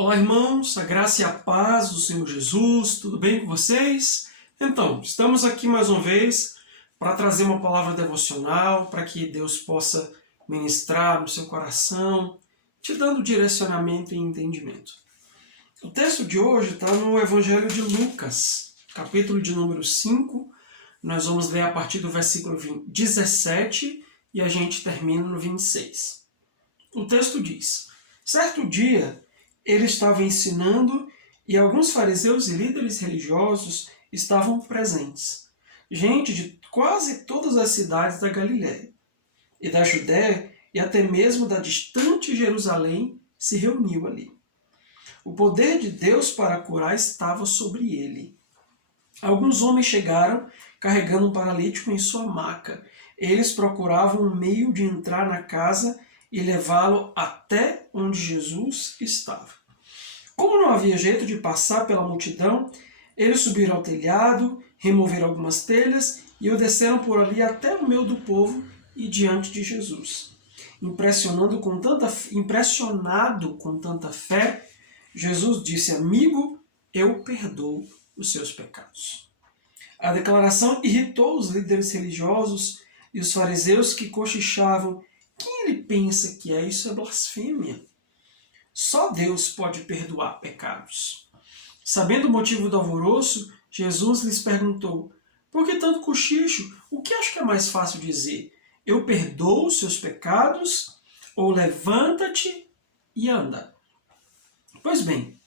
Olá, irmãos, a graça e a paz do Senhor Jesus, tudo bem com vocês? Então, estamos aqui mais uma vez para trazer uma palavra devocional, para que Deus possa ministrar no seu coração, te dando direcionamento e entendimento. O texto de hoje está no Evangelho de Lucas, capítulo de número 5. Nós vamos ler a partir do versículo 17 e a gente termina no 26. O texto diz: certo dia, ele estava ensinando e alguns fariseus e líderes religiosos estavam presentes. Gente de quase todas as cidades da Galiléia e da Judéia e até mesmo da distante Jerusalém se reuniu ali. O poder de Deus para curar estava sobre ele. Alguns homens chegaram carregando um paralítico em sua maca. Eles procuravam um meio de entrar na casa e levá-lo até onde Jesus estava. Como não havia jeito de passar pela multidão, eles subiram ao telhado, removeram algumas telhas e o desceram por ali até o meio do povo e diante de Jesus. Impressionado com tanta fé, Jesus disse: amigo, eu perdoo os seus pecados. A declaração irritou os líderes religiosos e os fariseus que cochichavam: quem ele pensa que é? Isso é blasfêmia. Só Deus pode perdoar pecados. Sabendo o motivo do alvoroço, Jesus lhes perguntou: por que tanto cochicho? O que acho que é mais fácil dizer? Eu perdoo os seus pecados? Ou levanta-te e anda? Pois bem,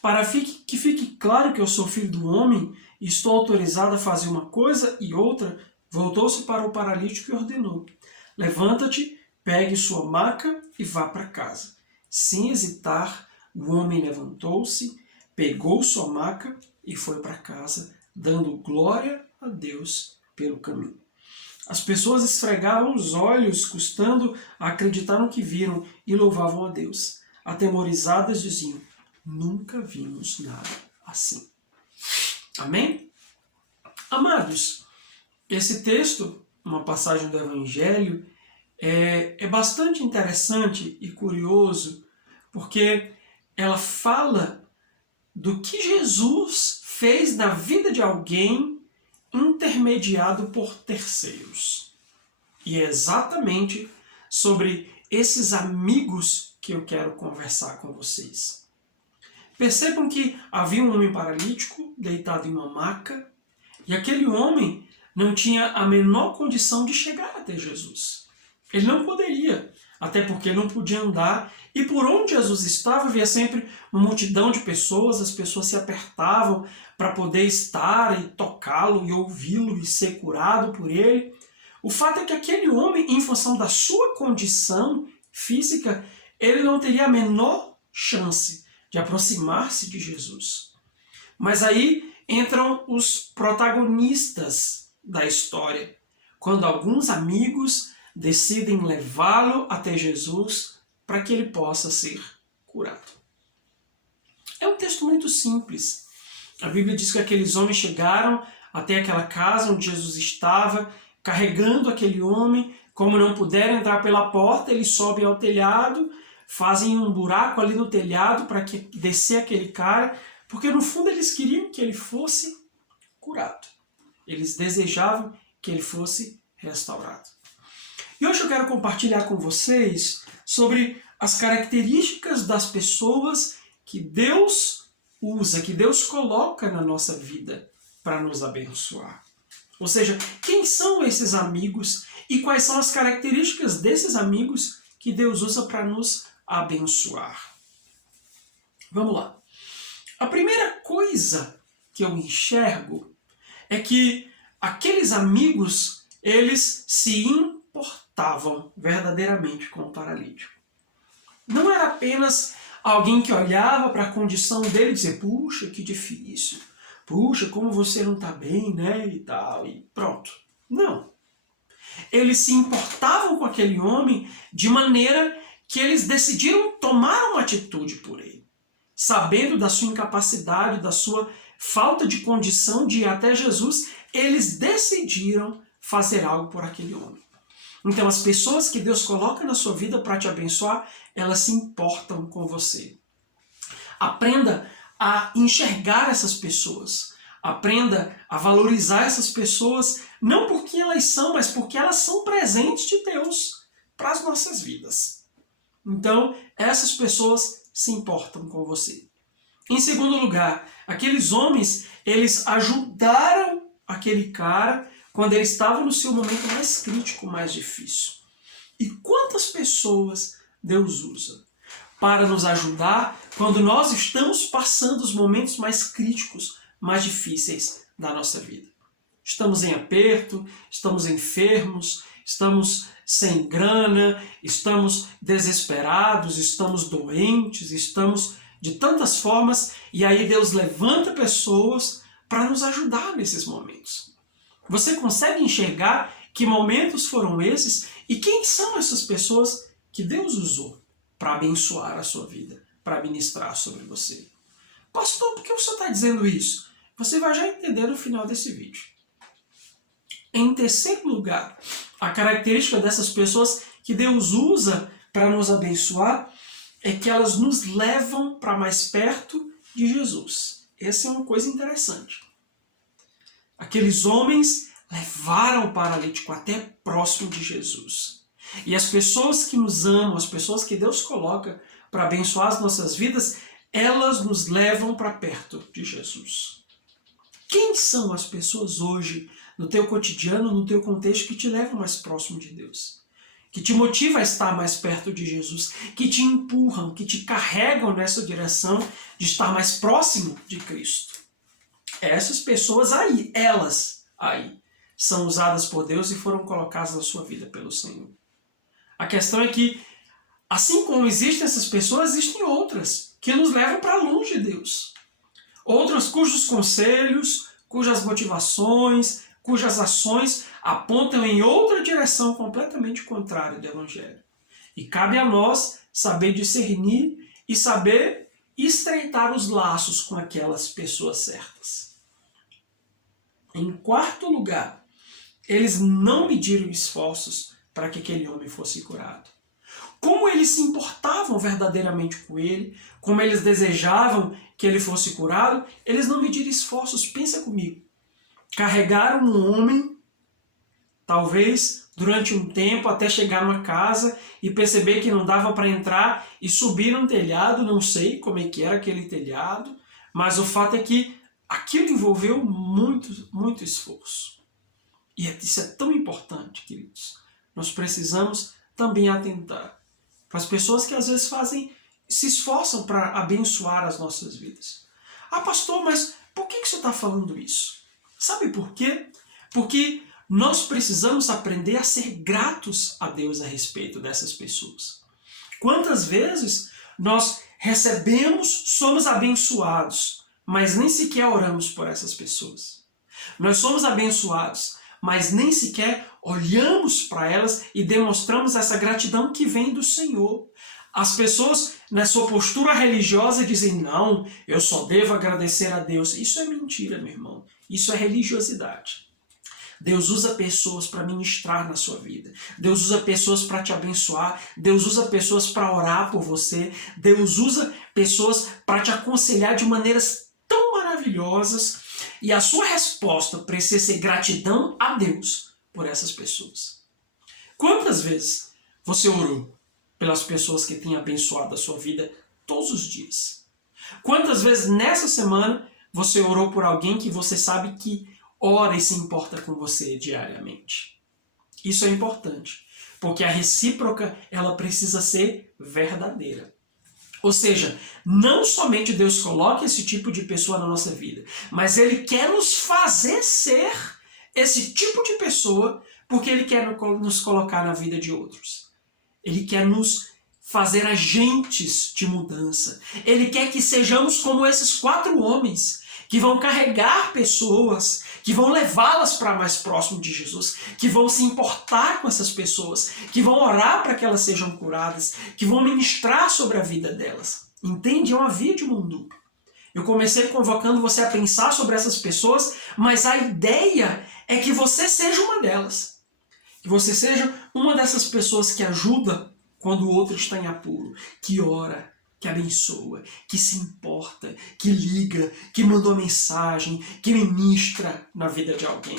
para que fique claro que eu sou filho do homem e estou autorizado a fazer uma coisa e outra, voltou-se para o paralítico e ordenou: levanta-te, pegue sua maca e vá para casa. Sem hesitar, o homem levantou-se, pegou sua maca e foi para casa, dando glória a Deus pelo caminho. As pessoas esfregavam os olhos, custando a acreditar no que viram, e louvavam a Deus. Atemorizadas diziam: nunca vimos nada assim. Amém? Amados, esse texto, uma passagem do Evangelho, é bastante interessante e curioso, porque ela fala do que Jesus fez na vida de alguém intermediado por terceiros. E é exatamente sobre esses amigos que eu quero conversar com vocês. Percebam que havia um homem paralítico deitado em uma maca, e aquele homem não tinha a menor condição de chegar até Jesus. Ele não poderia, até porque não podia andar, e por onde Jesus estava havia sempre uma multidão de pessoas, as pessoas se apertavam para poder estar e tocá-lo e ouvi-lo e ser curado por ele. O fato é que aquele homem, em função da sua condição física, ele não teria a menor chance de aproximar-se de Jesus. Mas aí entram os protagonistas da história, quando alguns amigos decidem levá-lo até Jesus para que ele possa ser curado. É um texto muito simples. A Bíblia diz que aqueles homens chegaram até aquela casa onde Jesus estava, carregando aquele homem. Como não puderam entrar pela porta, eles sobem ao telhado, fazem um buraco ali no telhado para que descer aquele cara, porque no fundo eles queriam que ele fosse curado. Eles desejavam que ele fosse restaurado. E hoje eu quero compartilhar com vocês sobre as características das pessoas que Deus usa, que Deus coloca na nossa vida para nos abençoar. Ou seja, quem são esses amigos e quais são as características desses amigos que Deus usa para nos abençoar. Vamos lá. A primeira coisa que eu enxergo é que aqueles amigos, eles se importavam verdadeiramente com o paralítico. Não era apenas alguém que olhava para a condição dele e dizia: puxa, que difícil, puxa, como você não está bem, né, e tal, e pronto. Não. Eles se importavam com aquele homem de maneira que eles decidiram tomar uma atitude por ele, sabendo da sua incapacidade, da sua falta de condição de ir até Jesus, eles decidiram fazer algo por aquele homem. Então, as pessoas que Deus coloca na sua vida para te abençoar, elas se importam com você. Aprenda a enxergar essas pessoas. Aprenda a valorizar essas pessoas, não por quem elas são, mas porque elas são presentes de Deus para as nossas vidas. Então, essas pessoas se importam com você. Em segundo lugar, aqueles homens, eles ajudaram aquele cara quando ele estava no seu momento mais crítico, mais difícil. E quantas pessoas Deus usa para nos ajudar quando nós estamos passando os momentos mais críticos, mais difíceis da nossa vida? Estamos em aperto, estamos enfermos, estamos sem grana, estamos desesperados, estamos doentes, estamos de tantas formas, e aí Deus levanta pessoas para nos ajudar nesses momentos. Você consegue enxergar que momentos foram esses e quem são essas pessoas que Deus usou para abençoar a sua vida, para ministrar sobre você? Pastor, por que o senhor está dizendo isso? Você vai já entender no final desse vídeo. Em terceiro lugar, a característica dessas pessoas que Deus usa para nos abençoar é que elas nos levam para mais perto de Jesus. Essa é uma coisa interessante. Aqueles homens levaram o paralítico até próximo de Jesus. E as pessoas que nos amam, as pessoas que Deus coloca para abençoar as nossas vidas, elas nos levam para perto de Jesus. Quem são as pessoas hoje, no teu cotidiano, no teu contexto, que te levam mais próximo de Deus? Que te motivam a estar mais perto de Jesus, que te empurram, que te carregam nessa direção de estar mais próximo de Cristo? Essas pessoas aí, elas aí, são usadas por Deus e foram colocadas na sua vida pelo Senhor. A questão é que, assim como existem essas pessoas, existem outras que nos levam para longe de Deus. Outras cujos conselhos, cujas motivações, cujas ações apontam em outra direção completamente contrária do Evangelho. E cabe a nós saber discernir e saber estreitar os laços com aquelas pessoas certas. Em quarto lugar, eles não mediram esforços para que aquele homem fosse curado. Como eles se importavam verdadeiramente com ele, como eles desejavam que ele fosse curado, eles não mediram esforços. Pensa comigo. Carregaram um homem, talvez durante um tempo, até chegar numa casa e perceber que não dava para entrar e subir num telhado. Não sei como é que era aquele telhado, mas o fato é que aquilo envolveu muito esforço. E isso é tão importante, queridos. Nós precisamos também atentar para as pessoas que às vezes se esforçam para abençoar as nossas vidas. Ah, pastor, mas por que você está falando isso? Sabe por quê? Porque nós precisamos aprender a ser gratos a Deus a respeito dessas pessoas. Quantas vezes nós recebemos, somos abençoados, mas nem sequer oramos por essas pessoas. Nós somos abençoados, mas nem sequer olhamos para elas e demonstramos essa gratidão que vem do Senhor. As pessoas, na sua postura religiosa, dizem, não, eu só devo agradecer a Deus. Isso é mentira, meu irmão. Isso é religiosidade. Deus usa pessoas para ministrar na sua vida. Deus usa pessoas para te abençoar. Deus usa pessoas para orar por você. Deus usa pessoas para te aconselhar de maneiras tão maravilhosas. E a sua resposta precisa ser gratidão a Deus por essas pessoas. Quantas vezes você orou pelas pessoas que têm abençoado a sua vida todos os dias? Quantas vezes nessa semana você orou por alguém que você sabe que ora e se importa com você diariamente? Isso é importante, porque a recíproca ela precisa ser verdadeira. Ou seja, não somente Deus coloca esse tipo de pessoa na nossa vida, mas Ele quer nos fazer ser esse tipo de pessoa, porque Ele quer nos colocar na vida de outros. Ele quer nos fazer agentes de mudança. Ele quer que sejamos como esses 4 homens, que vão carregar pessoas, que vão levá-las para mais próximo de Jesus, que vão se importar com essas pessoas, que vão orar para que elas sejam curadas, que vão ministrar sobre a vida delas. Entende? É uma via de mão dupla. Eu comecei convocando você a pensar sobre essas pessoas, mas a ideia é que você seja uma delas. Que você seja uma dessas pessoas que ajuda quando o outro está em apuro, que ora, que que abençoa, que se importa, que liga, que mandou mensagem, que ministra na vida de alguém.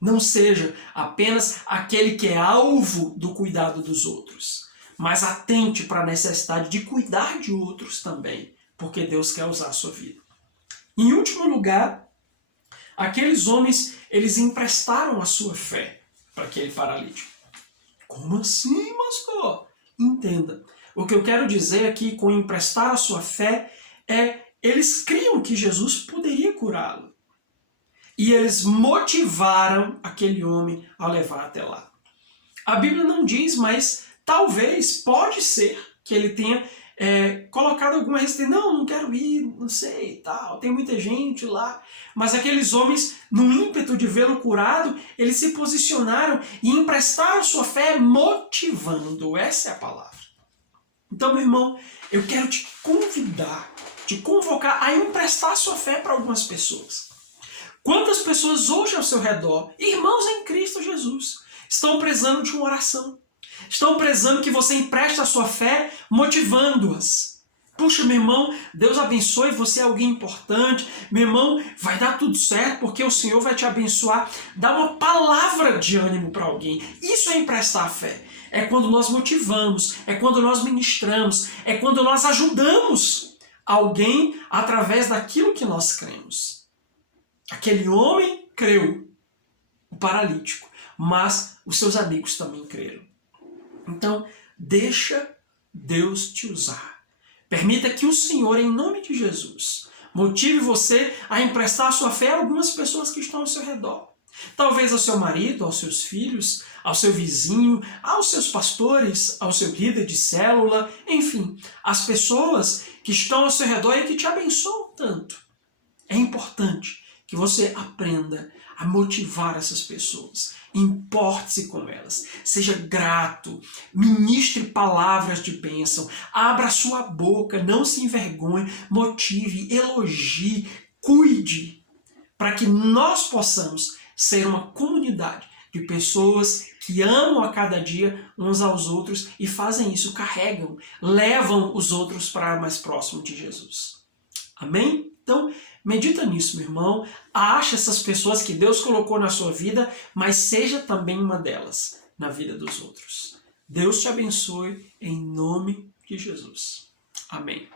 Não seja apenas aquele que é alvo do cuidado dos outros, mas atente para a necessidade de cuidar de outros também, porque Deus quer usar a sua vida. Em último lugar, aqueles homens, eles emprestaram a sua fé para aquele paralítico. Como assim, pastor? Entenda. O que eu quero dizer aqui com emprestar a sua fé é eles criam que Jesus poderia curá-lo. E eles motivaram aquele homem a levar até lá. A Bíblia não diz, mas talvez, pode ser, que ele tenha colocado alguma resistência. Não quero ir, não sei, tal, tem muita gente lá. Mas aqueles homens, no ímpeto de vê-lo curado, eles se posicionaram e emprestaram sua fé motivando. Essa é a palavra. Então, meu irmão, eu quero te convidar, te convocar a emprestar sua fé para algumas pessoas. Quantas pessoas hoje ao seu redor, irmãos em Cristo Jesus, estão precisando de uma oração? Estão precisando que você empreste a sua fé, motivando-as. Puxa, meu irmão, Deus abençoe, você é alguém importante. Meu irmão, vai dar tudo certo, porque o Senhor vai te abençoar. Dá uma palavra de ânimo para alguém. Isso é emprestar a fé. É quando nós motivamos, é quando nós ministramos, é quando nós ajudamos alguém através daquilo que nós cremos. Aquele homem creu, o paralítico, mas os seus amigos também creram. Então, deixa Deus te usar. Permita que o Senhor, em nome de Jesus, motive você a emprestar a sua fé a algumas pessoas que estão ao seu redor. Talvez ao seu marido, aos seus filhos, ao seu vizinho, aos seus pastores, ao seu líder de célula, enfim, as pessoas que estão ao seu redor e que te abençoam tanto. É importante que você aprenda a motivar essas pessoas. Importe-se com elas. Seja grato. Ministre palavras de bênção. Abra sua boca. Não se envergonhe. Motive, elogie, cuide. Para que nós possamos ser uma comunidade de pessoas que amam a cada dia uns aos outros e fazem isso, carregam, levam os outros para mais próximo de Jesus. Amém? Então, medita nisso, meu irmão. Ache essas pessoas que Deus colocou na sua vida, mas seja também uma delas na vida dos outros. Deus te abençoe em nome de Jesus. Amém.